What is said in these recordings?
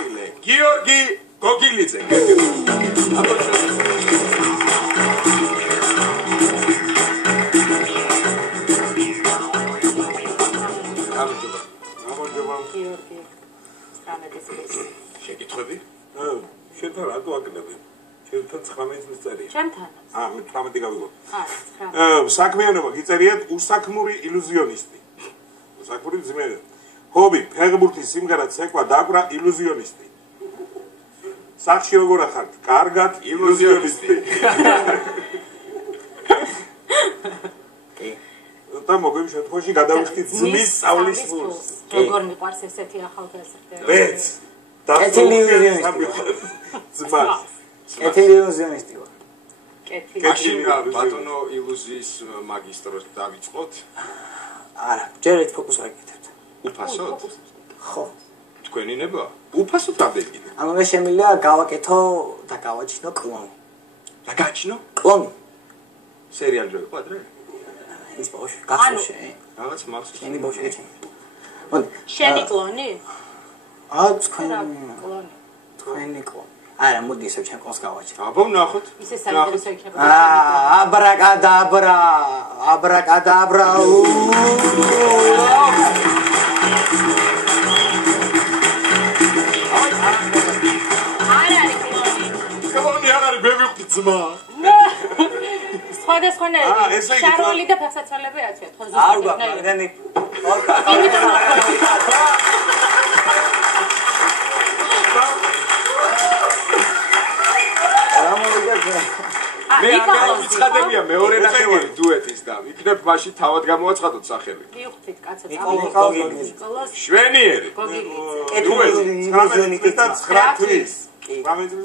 მონაწილე გიორგი გოგილიძე. გიორგი რამედისის შეკითხები? შენთან რატო აკნები? შენთან 19 წლის წერია. ჩემთან? მე 18 გავიგო. 19. საქმიანობა გიწერიათ უსაქმური ილუზიონისტი. უსაქმური ძმები. ჰობი ფეხბურთის სიმღერა ცეკვა დაკვრა ილუზიონისტი. სახში როგორ ახართ? კარგად ილუზიონისტი. და მოგები შემთხვევაში გადავიხდით ძმის სწავლის ფულს. როგორ მიყვარს ესეთი ახალგაზრდა? მეც. ძმა. ილუზიონისტი ვარ. მაშინ ბატონო ილუზიის მაგისტროს დავიწყოთ. არა, ჯერ ერთ ფოკუსს ვაკეთებთ. უფასოდ? ხო. თქვენი ნება? უფასოდ დაბეგინე. ანუ მე შემიძლია გავაკეთო და გავაჩინო კლონი. რა გაჩინო? კლონი. სერიალი რო იყო ადრე? ის ბავშვი გახსოვში. რაღაც მახსოვს. შენი ბავშვი ეჩემ. მოდი. შენი კლონი? თქვენი კლონი. არა, მოდი ისევ ჩემ კლონს გავაჩინო. აბა ნახოთ. ისე საინტერესო იქნება. აბრაკადაბრა. აბრაკადაბრა. კლონი არ არის ბებიყვი ძმა. სხვადასხვანაირი შაროლი და ფეხსაცმელები აცვიათ ხო ზუსტად არ გვაქვს მაგდენი მე აღიცხადებია მეორე ნახევარი დუეტის და იქნებ მაშინ თავად გამოაცხადოთ სახელი. მივხვდით კაცო ნიკოლოზ შვენიერი. გოგილიძე. 19 თვის. 19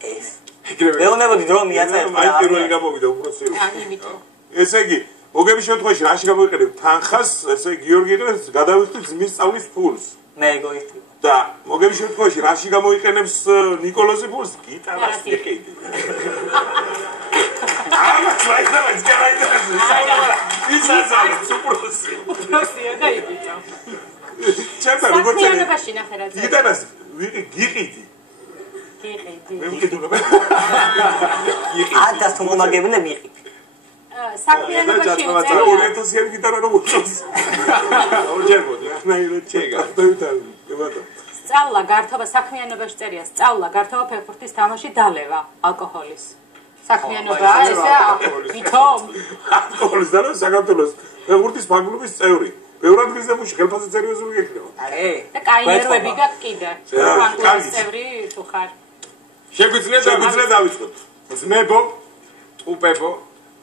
ეს მეუბნებოდი დრო მიაწევთ აი პირველი გამოვიდა უბრალოდ. ამიტომ. ესე იგი, მოგების შემთხვევაში რაში გამოიყენებ თანხას, ესე გიორგი იყენებს გადავიხდით ძმის სწავლის ფულს. მე ეგოისტი. და მოგების შემთხვევაში რაში გამოიყენებს ნიკოლოზი ფულს? გიტარას იყიდი. ამას ვაიცავთ გაიძახეს. ისაცაც უბრალოსი. უბრალოსია და იბიჭო. ჩემთან როგორ წერე? საქმიანობაში ნახე რა წერე. გიტარას გიყიდი. გიყიდი. მე მკითხულობ. ათას თუ მომაგებინე მიყიდ. საქმიანობაში წერე. 2000 გიტარა რო უწევს. ორჯერ მოდი. ნაირო ჩეკა. სწავლა გართობა საქმიანობაში წერია. სწავლა გართობა ფეხბურთის თამაში დალევა ალკოჰოლის. საქმიანობაა ესე ვითომ ალკოჰოლის დალევა საქართველოს ფეხბურთის ფაგლობის წევრი. ბევრად მიზნებში ხელფასზე სერიოზული გექნება. არე. და კაი ნერვები გაქვს კიდე. ფაგლობის წევრი თუ ხარ. შეგვიძლია დავიწყოთ. ძმებო, ტყუპებო,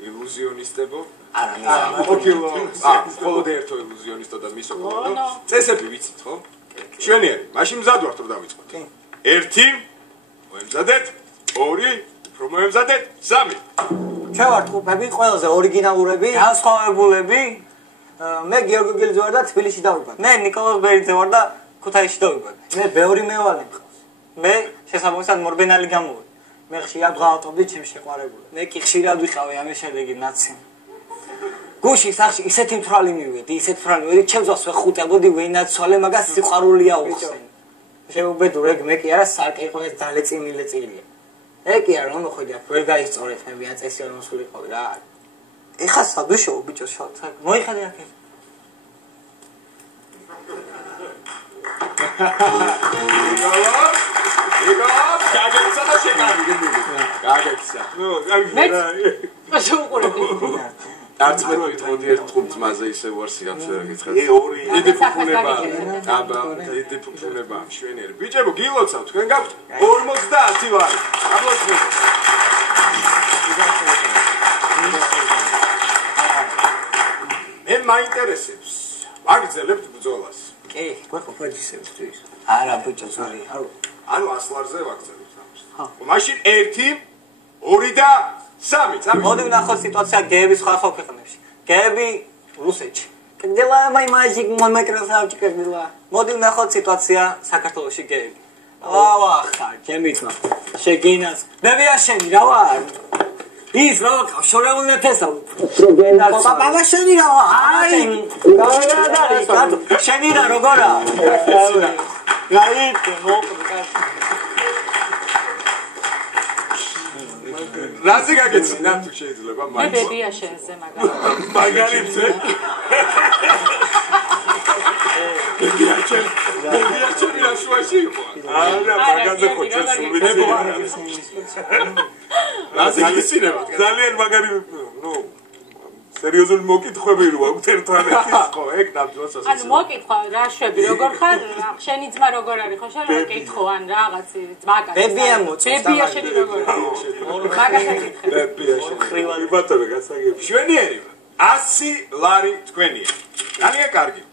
ილუზიონისტებო. არა, ოკილო. მხოლოდ ერთო ილუზიონისტო და მისო ხოლმე. წესები ვიცით ხო? შვენიერი, მაშინ მზად ვართ რომ დავიწყოთ. 1 მოემზადეთ, 2 უფრო მოემზადეთ, 3. ჩვენ ვართ ტყუპები, ყველაზე ორიგინალურები, განსხვავებულები. მე გიორგი გოგილიძე ვარ და თბილისში დავიბადე. მე ნიკოლოზ ბერიძე ვარ და ქუთაისში დავიბადე. მე ბევრი მევალი მყავს. მე შესაბამისად მორბენალი გამოვედი. მე ხშირად ვღავტობდი ჩემს შეყვარებულებს. მე კი ხშირად ვიყავი ამის შედეგი ნაცი. გუში სახში ისეთი მთვრალი მივედი, ისეთი მთვრალი მივედი, ჩემს ძას ვეხუტებოდი ვინაცვალე, მაგას სიყვარულია უხსენ. შეუბედურე მე კი არა სარკე იყო ეს ძალე წიმილე წილია. ეკი არ მომოხვედი აქ ვერ გაისწორეთ მე ვია წესი არ მოსულიყავი რა. ეხა სადუშოო ბიჭო შავ მოიხადე აქ. იგო, გაგეცა და შეკავი. გაგეცა. ნუ, გაგეცა. ასე უყურები. არც მე მეთქოდი ერთ ხუთმაზე ისე ვარ სიგამშე გიცხადე. დიდი ფუფუნება. აბა, დიდი ფუფუნება. შვენიერი. ბიჭებო, გილოცავ, თქვენ გაქვთ 50 ვარ. აპლოდისმენტები. მე მაინტერესებს. ვაგრძელებთ ბრძოლას. კი, გვეყოფა ისევთვის. არა, ბიჭო, ზორი. ანუ 100 ლარზე ვაგრძელებთ ამას. მაშინ 1 2 და 3. მოდი ვნახოთ სიტუაცია გეების სხვა ქვეყნებში. გეები რუსეთში. კგდელა მაიმაჟიკ მომეკროსავჭი კგდელა. მოდი ვნახოთ სიტუაცია საქართველოში გეები. ვავა ხარ, ჩემი თმა. შეგინას. მე ვიაშენი რა ვარ? ის რა შორეულნე თესა პაპა შენი რა აი შენი რა როგორა გაიტ რაზე გაგეცინა თუ შეიძლება მე ბებია შენზე მაგარიცე ბებია ჩემი აშუაში იყო არა მაგაზე ხო ჩვენ სულმიცი რაზე გაგეცინება ძალიან მაგარი ნუ სერიოზული მოკითხვები როა ერთმანეთის ხო ეგ ნამდვილად ანუ მოკითხვა რა შვები როგორ ხარ შენი ძმა როგორ არის ხო შენ რა კითხო ან რაღაცი ძმაკაცი ბებია მოწევს ბებია შენი როგორ არის მაგასაც ეკითხე ბებია შენი ხრივალი ბატონო გასაგები შვენიერი 100 ლარი თქვენია ძალიან კარგი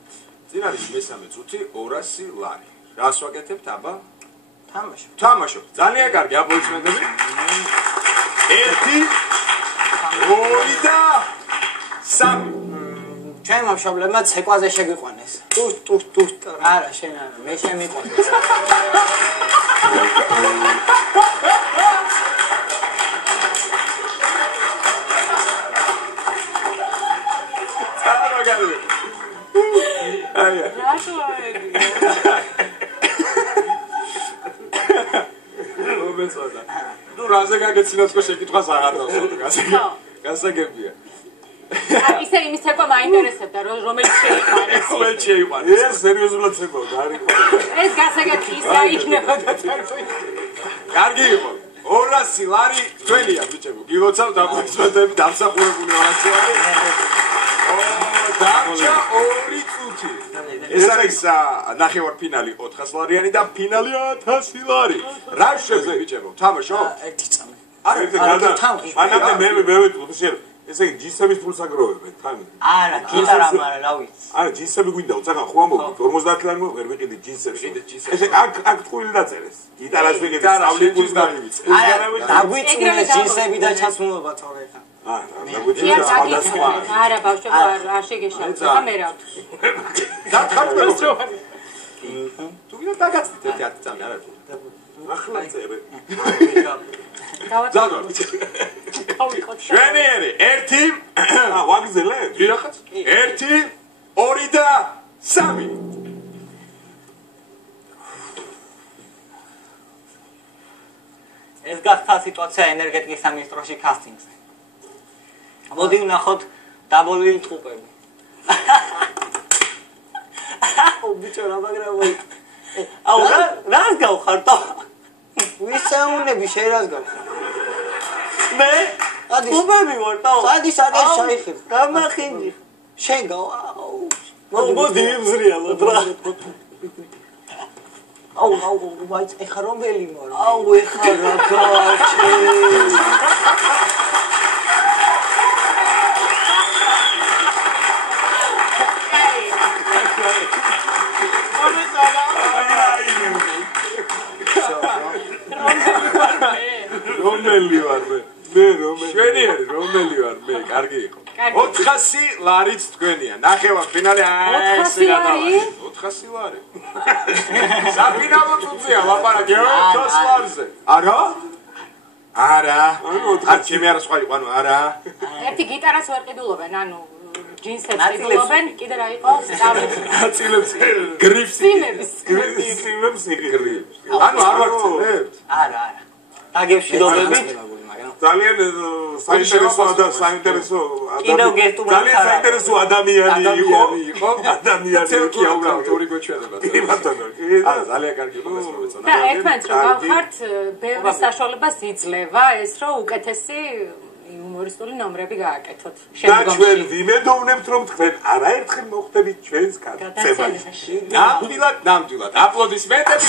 წინ არის მესამე წუთი 200 ლარი რას ვაკეთებთ აბა თამაშობ ძალიან კარგი აპლოდისმენტები 1 2 და 3 ჩემ მშობლებმა ცეკვაზე შეგვიყვანეს ტუ არა შენ არა მე შემიყვანეს ნუ რაზე გაგეცინოს ხო შეკითხვას აღარ დავსვათ გასაგებია ისე იმის ცეკვა მაინტერესებდა რომელიც შეიყვანეს ეს სერიოზულად ცეკვა გარიყვანეს ეს გასაგები ის რა იქნებოდა კარგი იყო 200 ლარი თქვენია ბიჭებო გილოცავთ აპლოდისმენტები დამსახურებული 200 ლარი დარჩა 2 წუთი ეს არის ნახევარფინალი 400 ლარიანი და ფინალი 1000 ლარი რა შეძე ბიჭებო თამაშო ერთი წამი არა მანამდე მე ვიტყვი შენ ესე იგი ჯინსების ფულს აგროვებენ თან არა გიტარა მაგრამ რა ვიცი არა ჯინსები გვინდა უცახან ხო ამბობ 50 ლარი ვერ ვიყიდე ჯინსებს ესე აქ თქვილი დაწერეს გიტარას ვიყიდე სწავლი ფულს დავივიც დაგვიწუნე ჯინსები და ჩასმულობა თორე ხა არა ბავშვებო არ შეგეშალოთ ხა მე რა დაგხარჯვებო თუ ვიდა დაგაცდით 10 წამი არა ახლა წერე ზადო შვენიერი 1 ვაგზელე ვიღაც 1 2 და 3 ეს გახდა სიტუაცია ენერგეტიკის სამინისტროში კასტინგზე მოდი ვნახოთ დაბოლილი ტყუპები ბიჭო რა მაგრა აუ რა გავხარტო ვისაუნები შენ რას გავხარ მე ტყუპები ვარ და სადის არის შაიხი გამახინჯი შენ გაუ მოდი იმზრიალო რა აუ ვაიც ეხა რომელი მორ აუ ეხა რა გაჩე რომელი ვარ მე შვენიერი რომელი ვარ მე კარგი იყო 400 ლარიც თქვენია ნახევარფინალი 400 ლარი 400 ლარი საფინალო წუთია ლაპარაკი 400 ლარზე არა არ ჩემი არა სხვა იყო ანუ არა ერთი გიტარას ვერ ყიდულობენ ანუ ჯინსებს ყიდულობენ კიდე რა იყო ნაწილებს გრიფს გრიფს ანუ არ ვარ არა დაგევშიდობები ძალიან საინტერესო ადამიანი იყო ცელკია უბრალოდ ორი გოჩვენება ძალიან კარგი იყო ეს და ერთმანეთს რომ გავხართ ბევრი საშუალებას იძლევა ეს რომ უკეთესი იუმორისტული ნომრები გააკეთოთ და ჩვენ ვიმედოვნებთ რომ თქვენ არაერთხელ მოხვდებით ჩვენს გაცემაში ნამდვილად აპლოდისმენტები